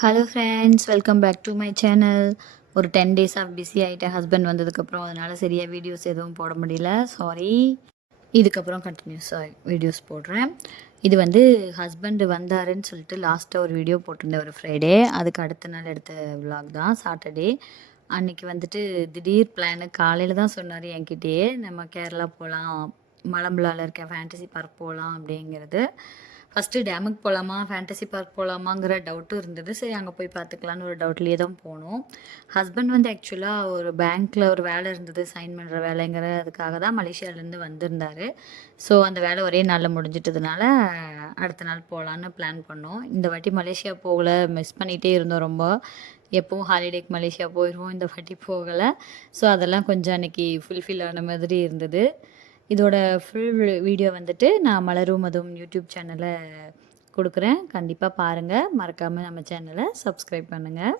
Hello friends, welcome back to my channel. ஒரு 10 டேஸாக busy ஆகிட்டேன் ஹஸ்பண்ட் வந்ததுக்கப்புறம். அதனால் சரியாக வீடியோஸ் எதுவும் போட முடியல, சாரி. இதுக்கப்புறம் கண்டினியூஸாக வீடியோஸ் போடுறேன். இது வந்து ஹஸ்பண்டு வந்தாருன்னு சொல்லிட்டு லாஸ்ட்டாக ஒரு வீடியோ போட்டிருந்தேன் ஒரு ஃப்ரைடே. அதுக்கு அடுத்த நாள் எடுத்த விலாக் தான், சாட்டர்டே. அன்றைக்கி வந்துட்டு திடீர் பிளானு. காலையில் தான் சொன்னார் என்கிட்டயே, நம்ம கேரளா போகலாம், மலம்புலாவில் இருக்க ஃபேண்டசி பார்க் போகலாம் அப்படிங்கிறது. ஃபஸ்ட்டு டேமுக்கு போகலாமா, ஃபேண்டசி பார்க் போகலாமாங்கிற டவுட்டும் இருந்தது. சரி, அங்கே போய் பார்த்துக்கலான்னு ஒரு டவுட்லேயே தான் போனோம். ஹஸ்பண்ட் வந்து ஆக்சுவலாக ஒரு பேங்க்கில் ஒரு வேலை இருந்தது, சைன் பண்ணுற வேலைங்கிறதுக்காக தான் மலேசியாவிலேருந்து வந்திருந்தார். ஸோ அந்த வேலை ஒரே நாளில் முடிஞ்சிட்டதுனால அடுத்த நாள் போகலான்னு பிளான் பண்ணோம். இந்த வாட்டி மலேசியா போகல, மிஸ் பண்ணிகிட்டே இருந்தோம் ரொம்ப. எப்போவும் ஹாலிடேக்கு மலேசியா போயிடுவோம், இந்த வாட்டி போகலை. ஸோ அதெல்லாம் கொஞ்சம் அன்றைக்கி ஃபுல்ஃபில் ஆன மாதிரி இருந்தது. இதோட ஃபுல் வீடியோ வந்துட்டு நான் மலரும் மதுவும் யூடியூப் சேனலில் கொடுக்குறேன். கண்டிப்பாக பாருங்கள். மறக்காமல் நம்ம சேனலை சப்ஸ்கிரைப் பண்ணுங்கள்.